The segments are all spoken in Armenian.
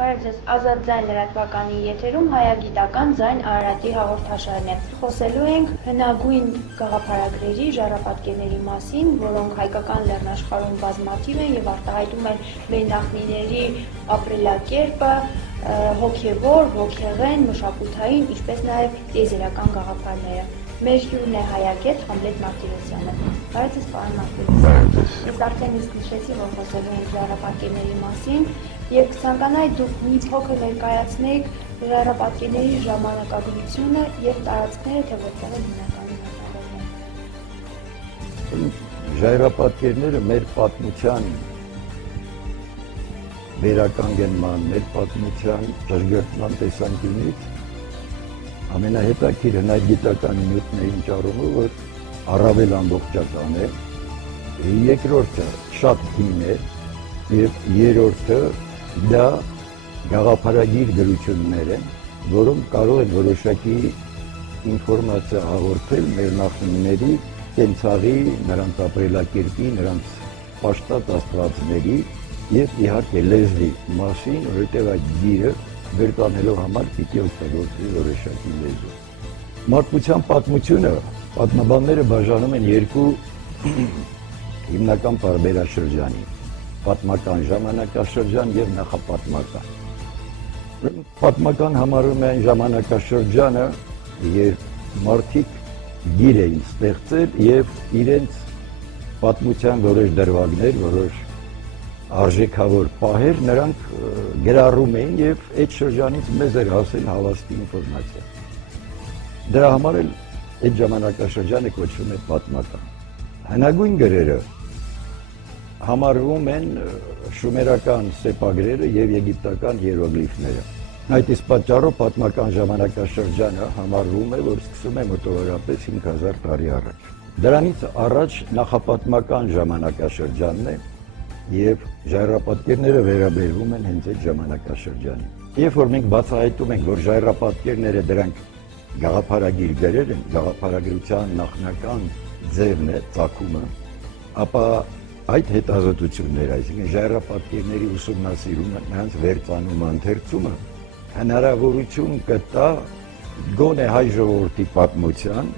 Բարև ձեզ, Ազատ ձայն լրատվականի եթերում հայագիտական ձայն Արարատի հաղորդաշարն է։ Խոսելու ենք հնագույն գաղափարագրերի, ժառապատկերների մասին, որոնք հայկական լեռնաշխարհում բազմաթիվ են եւ արտահայտում են մեր նախնիների ապրելակերպը, հոգեվոր, ոգեղեն, մշակութային, ինչպես նաեւ տիեզերական գաղափարները։ Մեր հյուրն է հայագետ Համլետ Մարտիրոսյանը։ Բարև ձեզ, պարոն Մարտիրոսյան։ Ես արդեն իսկ նշեցի, որ խոսելու ենք ժառապատկերների մասին եւ կցանկանայի դուք մի փոքր ներկայացնեիք ժառապատկերների ժամանակագրությունը եւ տարածքները, թե որտեղ են հիմնականում հայտնաբերվում։ Ժայռապատկերները մեր պատմության վերականգնման, մեր պատմության ճշգրտման տեսանկյունից ամենահետաքրքիր հնագիտական նյութերին ճառումը, որ առավել ամբողջական է, երկրորդը շատ հին է եւ երրորդը դա գաղափարագիր գրություններ են, որոնք կարող են որոշակի ինֆորմացիա հաղորդել մեր նախնիների կենցաղի, նրանց ապրելակերպի, նրանց պաշտած աստվածների եւ իհարկե լեզվի մասին, որովհետեւ այդ գիրը վերկանալու համար պիտի օգտագործվի որոշակի լեզու։ Մարդկության պատմությունը պատմաբանները բաժանում են երկու հիմնական տարբերաշրջանի՝ պատմական ժամանակաշրջան եւ նախապատմական։ Պատմական համարում են ժամանակաշրջանը, երբ մարդիկ գիր էին ստեղծել եւ իրենց պատմության որոշ դրվագներ, որոշ արժեքավոր պահեր նրանք գրառում էին եւ այդ շրջանից մեզ էր հասել հավաստի ինֆորմացիա։ Դրա համար էլ այդ ժամանակաշրջանը կոչվում է պատմական։ Հնագույն գրերը համարվում են շումերական սեպագրերը եւ եգիպտական հիերոգլիֆները։ Այդ իսկ պատճառով պատմական ժամանակաշրջանը համարվում է, որ սկսում է մոտավորապես 5000 տարի առաջ։ Դրանից առաջ նախապատմական ժամանակաշրջանն է եւ ժայռապատկերները վերաբերվում են հենց այդ ժամանակաշրջանին։ Երբ որ մենք բացահայտում ենք, որ ժայռապատկերները դրանք գաղափարագիր գրեր են, գաղափարագրության նախնական ձևն է, ծագումը, ապա այդ հետազոտությունները, այսինքն ժայռապատկերների ուսումնասիրումը, նրանց վերծանումը, ընթերցումը հնարավորություն կտա գոնե հայ ժողովրդի պատմության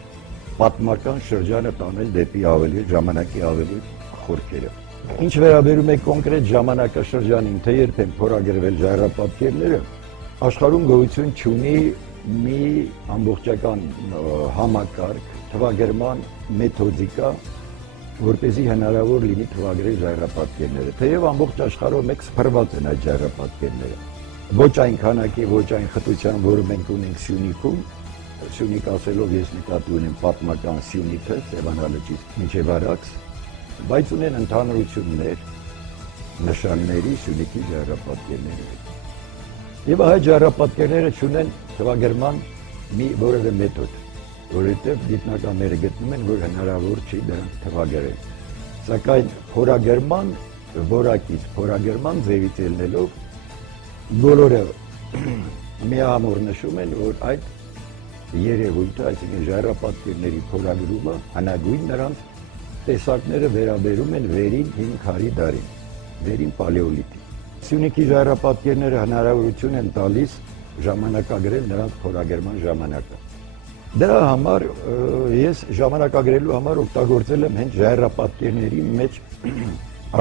պատմական շրջանը տանել դեպի ավելի ժամանակի ավելի խորքերը։ Ինչ վերաբերում է կոնկրետ ժամանակաշրջանին, թե երբ են փորագրվել ժայռապատկերները, աշխարհում գոյություն չունի մի ամբողջական համակարգ, թվագրման մեթոդիկա, որպեսզի հնարավոր լինի թվագրել ժայռապատկերները։ Թեև ամբողջ աշխարհում մեկ սփռված են այդ ժայռապատկերները։ Ոչ այն քանակի, ոչ այն խտության, որը մենք ունենք Սյունիքում, Սյունիք ասելով ես նկատի ունեմ պատմական Սյունիքը, Սևանալճից մինչև Արաքս, բայց ունեն ընդհանրություններ նշանների Սյունիքի ժայռապատկերների հետ։ Եվ այդ ժայռապատկերները չունեն թվագրման մի որևէ մեթոդ, որովհետև գիտնականները գտնում են, որ հնարավոր չի դրանք թվագրել։ Սակայն փորագրման որակից, փորագրման ձևից ելնելով բոլորը միամուռ նշում են, որ այդ երևույթը, այսինքն ժայռապատկերների փորագրումը հնագույն նրանց տեսակները վերաբերում են վերին 500 դարին, վերին պալեոլիթին։ Սյունիքի ժայռապատկերները հնարավորություն են տալիս ժամանակագրել նրանց փորագրման ժամանակը։ Դրա համար ես ժամանակագրելու համար օգտագործել եմ հենց ժայռապատկերների մեջ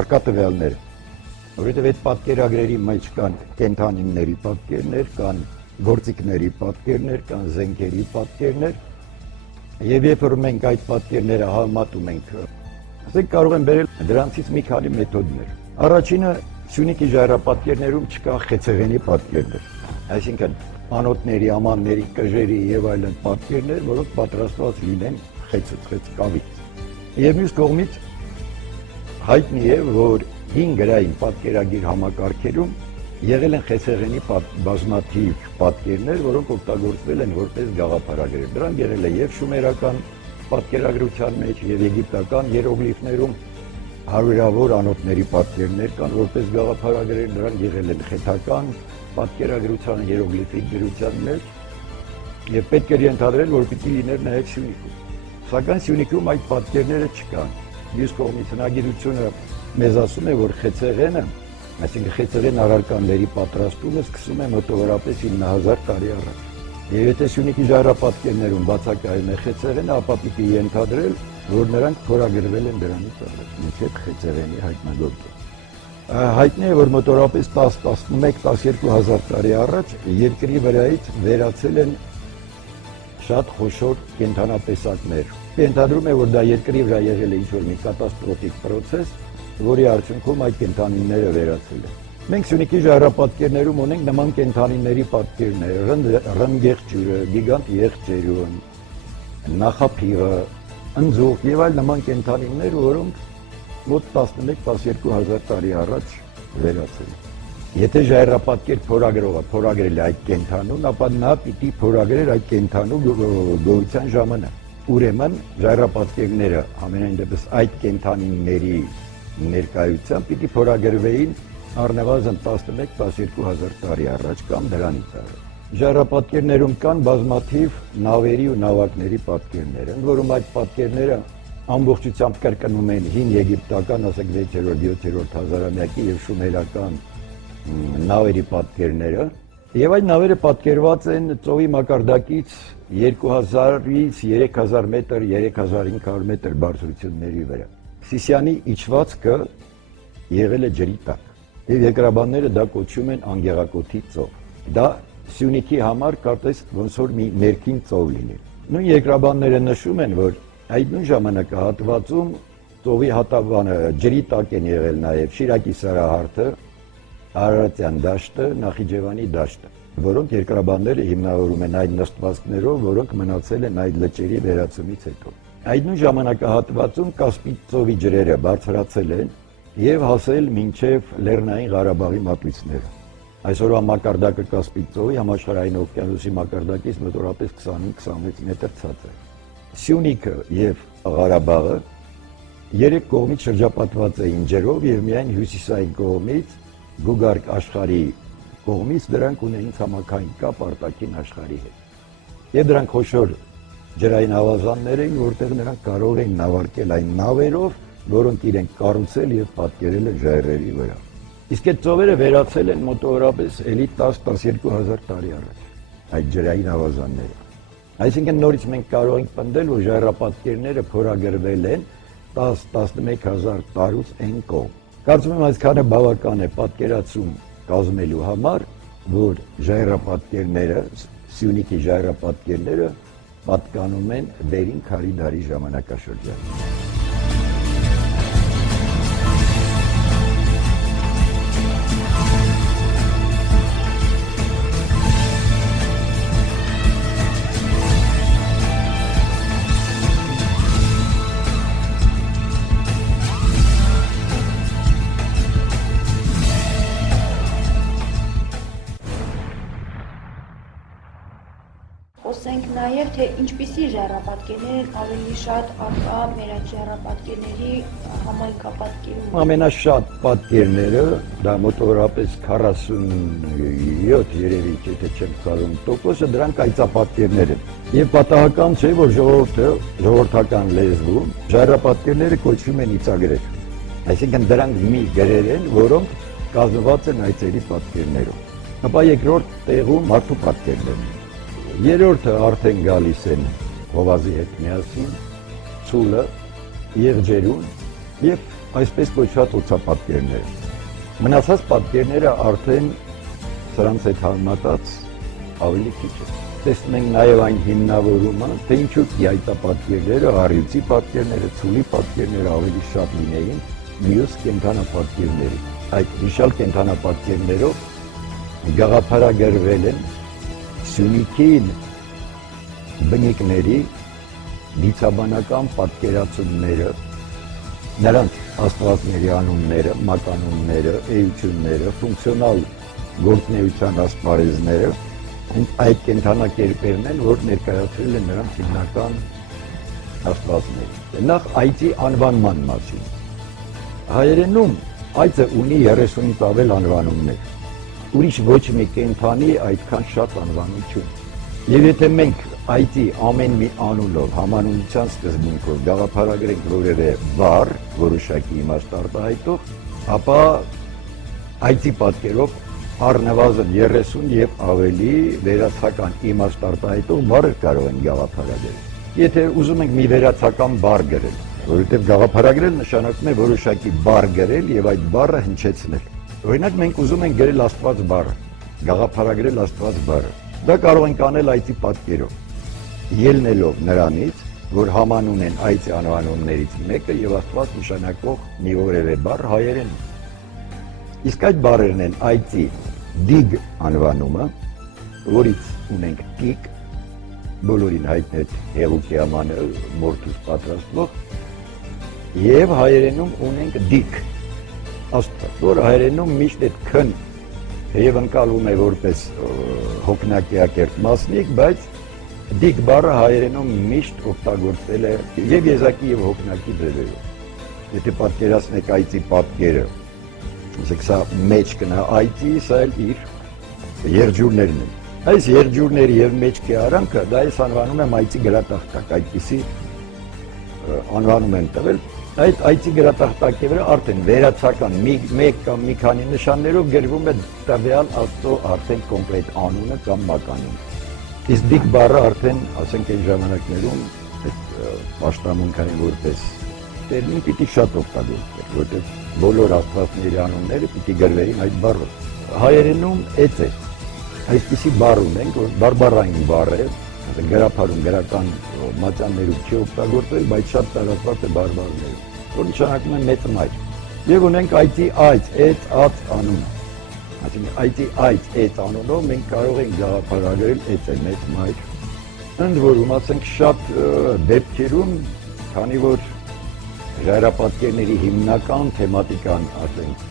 արկատվյալները, որովհետև այդ պատկերագրերի մեջ կան կենդանիների պատկերներ, կան գործիքների պատկերներ, կան զենքերի պատկերներ, եւ երբ որ մենք այդ պատկերները համատում ենք, ասենք կարող են բերել դրանցից մի քանի մեթոդներ։ Առաջինը Սյունիքի ժայռապատկերներում չկա խեցեղենի պատկերներ, այսինքն անոթների, ամանների, կժերի եւ այլն պատկերներ, որոնք պատրաստված լինեն խեցից, կավից։ Եվ մյուս կողմից հայտնի է, որ հին գրային պատկերագիր համակարգերում եղել են խեցեղենի բազմաթիվ պատկերներ, որոնք օգտագործվել են որպես գաղափարագրեր։ Դրանք եղել է եւ շումերական պատկերագրության մեջ, եւ եգիպտական հիերոգլիֆներում հարյուրավոր անոթների պատկերներ կան որպես գաղափարագրեր, նրանք եղել են խեթական պատկերագրության, հիերոգլիֆիկ գրության մեջ, եւ պետք է ենթադրել, որ պիտի լիներ նաեւ Սյունիքում։ Սակայն Սյունիքում այդ պատկերները չկան։ Մյուս կողմից հնագիտությունը մեզ ասում է, որ խեցեղենը Այսինքն խեցեղեն առարկաների պատրաստումը սկսում է մոտավորապես 9000 տարի առաջ։ Եվ եթե Սյունիքի ժայռապատկերներում բացակայում է խեցեղենը, ապա պիտի ենթադրել, որ նրանք փորագրվել են դրանից առաջ, մինչև խեցեղենի հայտնագործումը։ Հայտնի է, որ մոտավորապես 10-11-12 տարի առաջ երկրի վրայից վերացել են շատ խոշոր կենդանատեսակներ։ Ենթադրում է, որ դա երկրի վրա եղել է ինչ-որ մի կատաստրոֆիկ պրոցես, որի արդյունքում այդ կենդանիները վերացել են։ Մենք Սյունիքի ժայռապատկերներում ունենք նման կենդանիների պատկերներ, ռնգեղջյուրը, գիգանտ եղջերուն, նախափիղը, ընձուղ եւ այլ նման կենդանիներ, որոնք մոտ 11-12 տարի առաջ վերացել են։ Եթե ժայռապատկեր փորագրողը փորագրել է այդ կենդանուն, ապա նա պիտի փորագրեր այդ կենդանու գոյության ժամանակ։ Ուրեմն ժայռապատկերները ամենայն դեպս այդ կենդանիների ներկայությամբ պիտի փորագրվեին առնվազն 11-12 տարի առաջ կամ դրանից առաջ։ Ժայռապատկերներում կան բազմաթիվ նավերի ու նավակների պատկերներ, ընդ որում այդ պատկերները ամբողջությամբ կրկնում են հին եգիպտական, ասենք 6-7-րդ հազարամյակի եւ շումերական նավերի պատկերները, եւ այդ նավերը պատկերված են ծովի մակարդակից 2000-ից 3000 մետր, 3500 մետր բարձրությունների վրա։ Սիսիանի իջվածքը եղել է ջրի տակ, եւ երկրաբանները դա կոչում են անգեղակոթի ծով։ Դա Սյունիքի համար կարծես ոնց որ մի ներքին ծով լինի։ Նույն երկրաբանները նշում են, որ այդ նույն ժամանակահատվածում ծովի հատավանը ջրի տակ են եղել նաեւ Շիրակի սարահարթը, Արարատյան դաշտը, Նախիջևանի դաշտը, որոնք երկրաբանները հիմնավորում են այդ նստվածքներով, որոնք մնացել են այդ լճերի վերացումից հետո։ Այդ նույն ժամանակահատվածում Կասպից ծովի ջրերը բարձրացել են եւ հասել մինչեւ Լեռնային Ղարաբաղի մատույցները։ Այսօրվա մակարդակը Կասպից ծովի համաշխարհային օվկիանոսի մակարդակից մոտավորապես 25-26 մետր ցածր է։ Սյունիքը եւ Ղարաբաղը երեք կողմից շրջապատված էին ջրով եւ միայն հյուսիսային կողմից Գուգարք աշխարհի կողմից դրանք ունեին ցամաքային կապ արտաքին աշխարհի հետ։ Եվ դրանք խոշոր ջրային ավազաններ էին, որտեղ նրանք կարող էին նավարկել այն նավերով, որոնք իրենք կառուցել եւ պատկերել են ժայռերի վրա։ Իսկ այդ ծովերը վերացել են մոտավորապես էլի 10-12 տարի առաջ, այդ ջրային ավազանները։ Այսինքն նորից մենք կարող ենք պնդել, որ ժայռապատկերները փորագրվել են 10-11 տարուց այն կողմ։ Կարծում եմ այսքանը բավական է պատկերացում կազմելու համար, որ ժայռապատկերները, Սյունիքի ժայռապատկերները պատկանում են վերին քարի դարի ժամանակաշրջանին։ Խոսենք նաև, թե ինչպիսի ժայռապատկերներ են ավելի շատ առկա մեր այդ ժայռապատկերների համայնքապատկերում։ Ամենաշատ պատկերները, դա մոտավորապես 47 երևի, եթե չեմ սխալվում, տոկոսը դրանք այծապատկերներ են։ Եվ պատահական չէ, որ ժողովրդական լեզվում ժայռապատկերները կոչվում են իծագրեր։ Այսինքն դրանք մի գրեր են, որոնք կազմված են այծերի պատկերներով։ Ապա երկրորդ տեղում մարդու պատկերներն են։ Երրորդը արդեն գալիս են հովազի հետ միասին, ցուլը, եղջերուն եւ այսպես կոչված օծապատկերները։ Մնացած պատկերները արդեն սրանց հետ համեմատած ավելի քիչ են։ Տեսնում ենք նաեւ այն հիմնավորումը, թե ինչու այծապատկերները, առյուծի պատկերները, ցուլի պատկերները ավելի շատ լինեին մյուս կենդանապատկերների։ Այդ հիշալ կենդանապատկերներով գաղափարագրվել են Սյունիքին բնիկների դիցաբանական պատկերացումները, նրանց աստվածների անունները, մականունները, էությունները, ֆունկցիոնալ գործունեության ասպարեզները, այդ կենդանակերպերն են, որ ներկայացրել են նրանց հիմնական աստվածները։ Նախ այծի անվանման մասին։ Հայերենում այծը ունի 30-ից ավել անվանումներ։ Ուրիշ ոչ մի կենդանի այդքան շատ անվանում չունի։ Եվ եթե մենք այծի ամեն մի անունով համանունության սկզբունքով գաղափարագրենք որևէ բառ, որոշակի իմաստ արտահայտող, ապա այծի պատկերով առնվազն 30 եւ ավելի վերացական իմաստարտահայտող բառեր կարող են գաղափարագրել։ Եթե ուզում ենք մի վերացական բառ գրել, որովհետեւ գաղափարագրել նշանակում է որոշակի բառ գրել եւ այդ բառը հնչեցնել։ Օրինակ մենք ուզում ենք գրել Աստված բառը, գաղափարագրել Աստված բառը։ Դա կարող ենք անել այծի պատկերով, ելնելով նրանից, որ համանուն են այծի անվանումներից մեկը եւ Աստված նշանակող մի որևէ բառ հայերեն։ Իսկ այդ բառերն են այծի դիգ անվանումը, որից ունենք տիկ, բոլորին հայտնի է հեղուկի ամանը մորթուց պատրաստվող, եւ հայերենում ունենք դիկ, Աստված, որ հայերենում միշտ այդ քն եւ ընկալում է որպես հոգնակիակերտ մասնիկ, բայց դիկ բառը հայերենում միշտ օգտագործվել է եւ եզակի եւ հոգնակի ձևերով։ Եթե պատկերացնեք այծի պատկերը, ասենք սա մեջքն է այծի, սա էլ իր երջուրներն են։ Այս երջուրների եւ մեջքի արանքը դա ես անվանում եմ այծի գրատախտակ, այդպիսի անվանում են տվել։ Այդ այծի գրատախտակի վրա արդեն վերացական մեկ կամ մի քանի նշաններով գրվում է տվյալ Աստծո արդեն կոնկրետ անունը կամ մականունը։ Իսկ դիկ բառը արդեն, ասենք այն ժամանակներում այդ պաշտամունքային որպես տերմին պիտի շատ օգտագործվեր, որտեղ բոլոր աստվածների անունները պիտի գրվեին այդ բառով։ Հայերենում էծ է, այսպիսի բառ ունենք, որ բարբառային բառ է, գրափարում գրական մատյաններում չի օգտագործվել, բայց շատ տարածված է բարբառներում, որ նշանակում է մեծ մայր։ Եվ ունենք այծի այծ, էծ, ած անունը։ Այսինքն այծի այծ, էծ անունով մենք կարող ենք գաղափարագրել էծ է մեծ մայր։ Ընդ որում, ասենք շատ դեպքերում, քանի որ ժայռապատկերների հիմնական թեմատիկան, ասենք,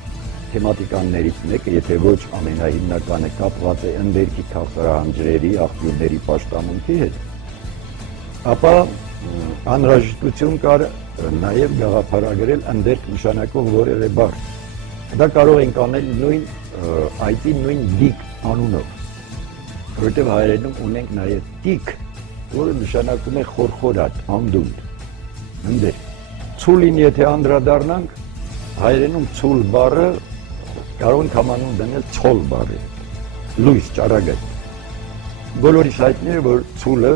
թեմատիկաններից մեկը, եթե ոչ ամենահիմնականը կապված է ընդերքի քաղցրահանջրերի, աղբյուրների պաշտամունքի հետ, ապա անհրաժեշտություն կար նաև գաղափարագրել ընդերք նշանակող որևէ բառ։ Դա կարող ենք անել նույն այծի նույն դիկ անունով, որովհետև հայերենում ունենք նաև տիկ, որը նշանակում է խորխորատ, անդունդ, ընդերք։ Ցուլին եթե անդրադառնանք, հայերենում ցուլ բառը կարող ենք համանուն դնել ցոլ բառի, լույս, ճառագայթ։ Բոլորիս հայտնի է, որ ցուլը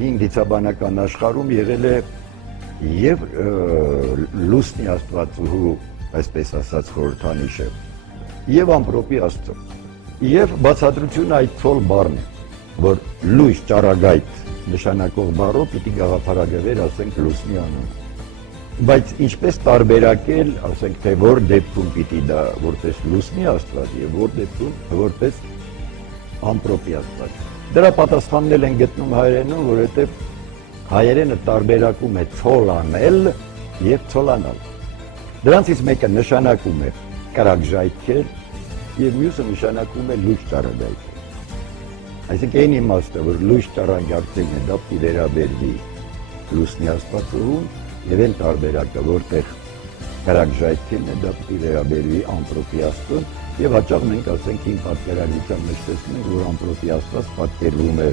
հին դիցաբանական աշխարհում եղել է եւ լուսնի աստվածուհու, այսպես ասած, խորհրդանիշը, եւ ամպրոպի Աստծո։ Եվ բացատրությունը այդ ցոլ բառն է, որ լույս, ճառագայթ նշանակող բառով պիտի գաղափարագրվեր, ասենք, լուսնի անունը։ Բայց ինչպես տարբերակել, ասենք, թե որ դեպքում պիտի դա որպես լուսնի աստված եւ որ դեպքում որպես ամպրոպի աստված։ Դրա պատասխաննել են գտնում հայերենում, որովհետեւ հայերենը տարբերակում է ցոլանել եւ ցոլանալ։ Դրանցից մեկը նշանակում է կրակժայթքել եւ մյուսը նշանակում է լույս ճառագայթել։ Այսինքն այն իմաստը, որ լույս ճառագայթելն է, դա պիտի վերաբերվի լուսնի աստվածուհուն, եւ այն տարբերակը, որտեղ կրակժայթքելն է, դա պիտի վերաբերվի ամպրոպի Աստծուն, եւ հաճախ մենք ասենք իմ պատկերագրության մեջ տեսնում ենք, որ ամպրոպի Աստված պատկերվում է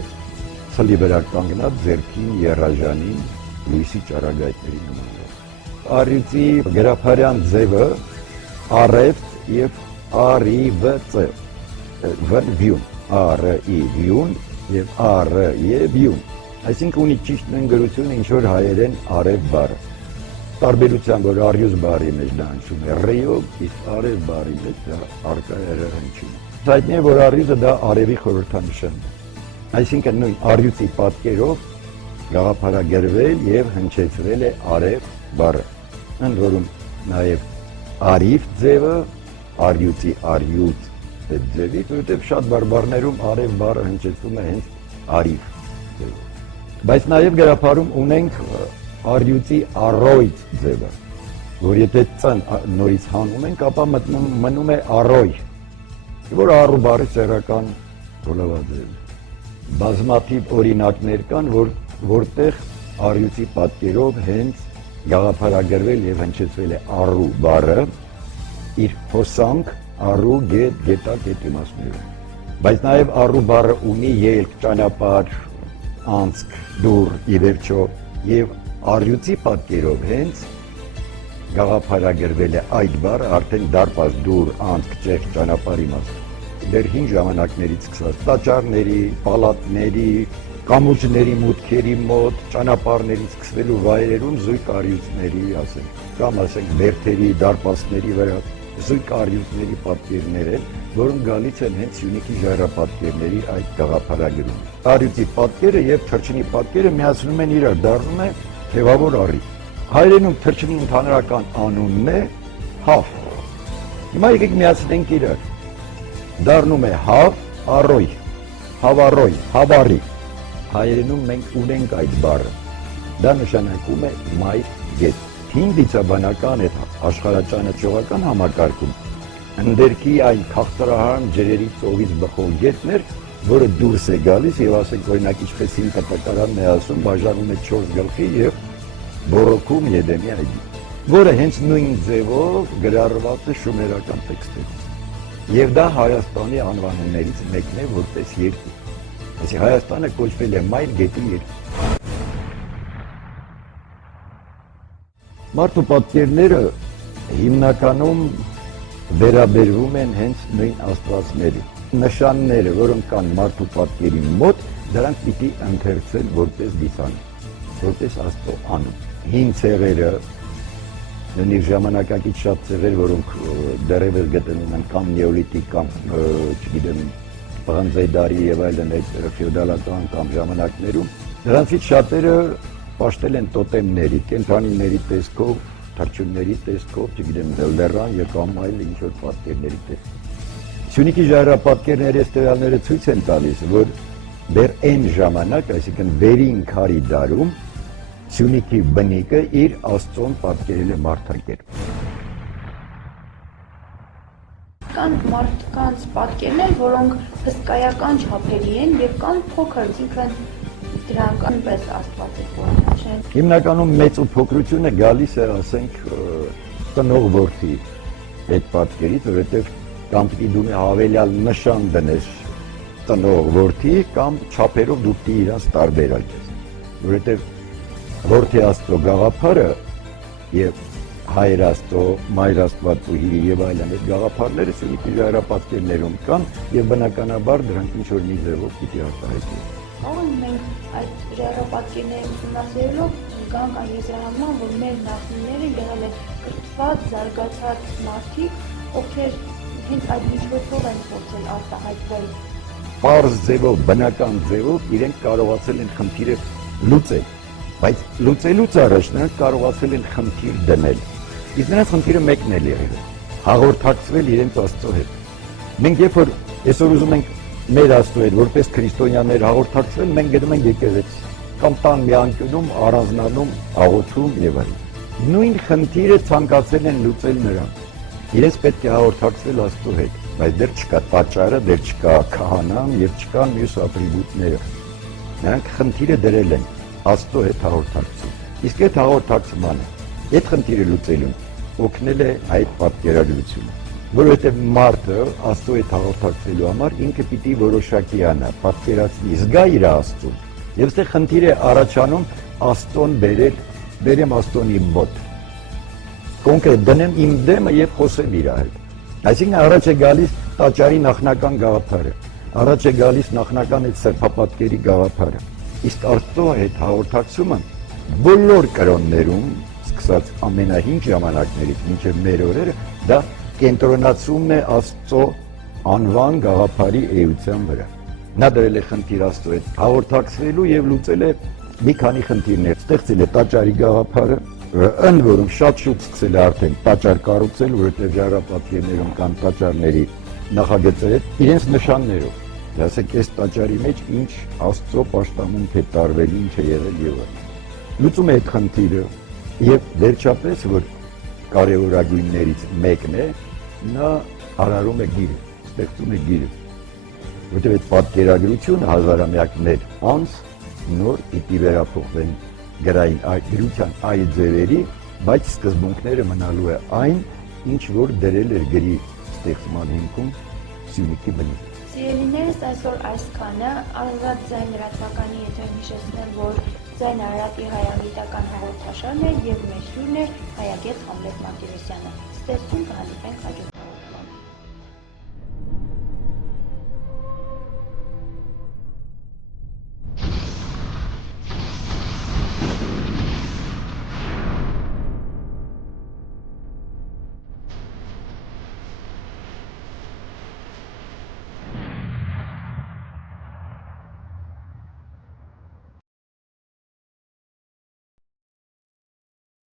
ցլի վրա կանգնած ձեռքին երաժանին լույսի ճառագայթների նմանով։ Առյուծի գրափարյան ձևը արև եւ արիվծ վյուն, արի վյուն եւ արի վյուն։ Այսինքն ունի ճիշտ ննգրություն ինչ-որ հայերեն արև բառը։ Տարբերությամբ, որ արյուզ բառի մեջ դա հնչում է ռեյով, իսկ արև բառի մեջ դա արկա հնչում է։ Հայտնի է, որ արյուզը դա արևի խորհրդանիշն է։ Այսինքն նույն արյուծի պատկերով գաղափարագրվել եւ հնչեցրել է արև բառը։ Ընդ որում նաեւ արիվ ձևը, արյուծի արյուծ ձևի, որովհետեւ շատ բարբառներում արև բառը հնչեցվում է հենց արիվ ձևով։ Բայց նաև գրափարում ունենք արյուծի առոյց ձևը, որ եթե ծն նորից հանում ենք, ապա մնում է առոյ, որ առու բառի սեռական բոլավաձև։ Բազմաթիվ օրինակներ կան, որտեղ արյուծի պատկերով հենց գաղափարագրվել եւ հնչեցվել է առու բառը իր հոսանք, առու, գետ, գետակ այդ իմաստներով։ Բայց նաև առու բառը ունի ելք, ճանապարհ, անցք, դուռ, ի վերջո, եւ արյուծի պատկերով հենց գաղափարագրվել է այդ բառը արդեն դարպաս դուր անցք ճեղք ճանապարհի իմաստ։ Դեռ հին ժամանակներից սկսած տաճարների, պալատների, կամուրջների մուտքերի մոտ, ճանապարհներից սկսվելու վայրերում զույգ առյուծների, ասենք, կամ ասենք բերդերի, դարպասների վրա զույգ առյուծների պատկերներ են, որոնք գալիս են հենց Սյունիքի ժայռապատկերների այդ գաղափարագրում։ Առյուծի պատկերը եւ թռչնի պատկերը միացնում են իրար, դառնում է թևավոր առյուծ։ Հայերենում թռչնի ընդհանրական անունն է հավ։ Հիմա եկեք միացնենք իրար։ Դառնում է հավ, առոյ, հավառոյ, հավառի։ Հայերենում մենք ունենք այդ բառը։ Դա նշանակում է մայր գետ։ Հին դիցաբանական այդ աշխարհաճանաչողական համակարգում ընդերքի այն քաղցրահարամ ջրերի ծովից բխող գետն էր, որը դուրս է գալիս եւ ասենք օրինակ ինչպես հին տպակարանն է ասում, բաժանում է 4 գլխի եւ բորոքում Եդեմի այգի, որը հենց նույն ձևով գրառված է շումերական տեքստերում։ Եվ դա Հայաստանի անվանումներից մեկն է որպես երկիր։ Այսինքն Հայաստանը կոչվել է մայր գետի երկիր։ Մարդու պատկերները հիմնականում վերաբերվում են հենց նույն աստվածների։ Նշանները, որոնք կան մարդու պատկերի մոտ, դրանք պիտի ընթերցել որպես դիսանոց, որպես Աստծո անուն։ Հին ցեղերը, նույնիսկ ժամանակակից շատ ցեղեր, որոնք դեռևս գտնվում են կամ նեոլիտիկ կամ, չգիտեմ, բրոնզե դարի եւ այլն այդ ֆեոդալական կամ ժամանակներում, դրանցից շատերը պաշտել են տոտեմների, կենդանիների տեսքով, թռչունների տեսքով, չգիտեմ, լեռան եւ կամ այլ ինչ-որ պատկերների տեսքով։ Սյունիքի ժայռապատկերների ստեղծալները ցույց են տալիս, որ դեռ այն ժամանակ, այսինքն վերին քարի դարում, Սյունիքի բնիկը իր Աստծուն պատկերել է մարդակերպ։ Կան մարդկանց պատկերներ, որոնք հսկայական չափերի են եւ կան փոքր, այսինքն դրանք այնպես Աստված է կողմնաշեն։ Հիմնականում մեծ ու փոքրությունը գալիս է, ասենք, տնող որդի այդ պատկերից, որովհետև կամ պիտի դու հավելյալ նշան դնես տնող որդի կամ չափերով դու պիտի իրանց տարբերակես, որովհետև որդի Աստծո գաղափարը եւ հայր Աստծո, մայր Աստվածուհի եւ այլն այդ գաղափարները Սյունիքի ժայռապատկերներում կան եւ բնականաբար դրանք ինչ որ մի ձևով պիտի արտահայտվեն։ Ահա մենք այդ ժայռապատկերների ուսումնասիրելով գանք այն եզրահանգման, որ մեր նախնիները եղել են կրթված, զարգացած մարդիկ, ովքեր հենց այդ միջոցով են փորձել արտահայտվել։ Պարզ ձևով, բնական ձևով իրենք կարողացել են խնդիրը լուծել, բայց լուծելուց առաջ նրանք կարողացել են խնդիր դնել։ Իսկ նրանց խնդիրը մեկն էլ եղել է՝ հաղորդակցվել իրենց Աստծո հետ։ Մենք երբ որ այսօր ուզում ենք մեր Աստծո հետ որպես քրիստոնյաներ հաղորդակցվել, մենք գնում ենք եկեղեցի կամ տան մի անկյունում առանձնանում աղոթում եւ այլն։ Նույն խնդիրը ցանկացել են լուծել նրանք։ Իրենց պետք է հաղորդակցվել Աստծո հետ, բայց դեռ չկա տաճարը, դեռ չկա քահանան եւ չկան մյուս ատրիբուտները։ Նրանք խնդիրը դրել են Աստծո հետ հաղորդակցություն։ Իսկ այդ հաղորդակցմանը, այդ խնդիրը լուծելուն օգնել է այդ պատկերագրությունը, որովհետև մարդը Աստծո հետ հաղորդակցելու համար ինքը պիտի որոշակի անա, պատկերացնի, զգա իր Աստծուն։ Եվ այստեղ խնդիր է առաջանում Աստծուն բերեմ Աստծուն իմ մոտ։ Կոնկրետ դնեմ իմ դեմը եւ խոսեմ իր հետ։ Այսինքն առաջ է գալիս տաճարի նախնական գաղափարը, առաջ է գալիս նախնական այդ սրբապատկերի գաղափարը։ Իսկ Աստծո հետ հաղորդակցումը բոլոր կրոններում, սկսած ամենահին ժամանակներից մինչև մեր օրերը, դա կենտրոնացում է Աստծո անվան գաղափարի էության վրա։ Նա դրել է խնդիր Աստծո հետ հաղորդակցվելու եւ լուծել է մի քանի խնդիրներ, ստեղծել է տաճարի գաղափարը, ընդ որում շատ շուտ սկսել է արդեն տաճար կառուցել, որովհետեւ ժայռապատկերներում կան տաճարների նախագծեր իրենց նշաններով։ Ասեք, այս տաճարի մեջ ինչ Աստծո պաշտամունք է տարվել, ինչ է եղել եւ այլն։ Լուծում է այդ խնդիրը եւ վերջապես, որ կարևորագույններից մեկն է, նա արարում է գիրը, ստեղծում է գիրը, որտեղ այդ պատկերագրությունը հազարամյակներ անց նոր պիտի վերափոխվեն գրային գրության այդ ձևերի, բայց սկզբունքները մնալու է այն, ինչ որ դրել էր գրի ստեղծման հիմքում Սյունիքի բնիկը։ Սիրելիներս, այսօր այսքանը, Ազատ ձայն լրատվականի եթերում հիշեցնեմ, որ Ձայն Արարատի հայագիտական հաղորդաշարն էր եւ մեր հյուրն էր հայագետ Համլետ Մարտիրոսյանը։ Ստեսություն կհանդիպենք հաջորդ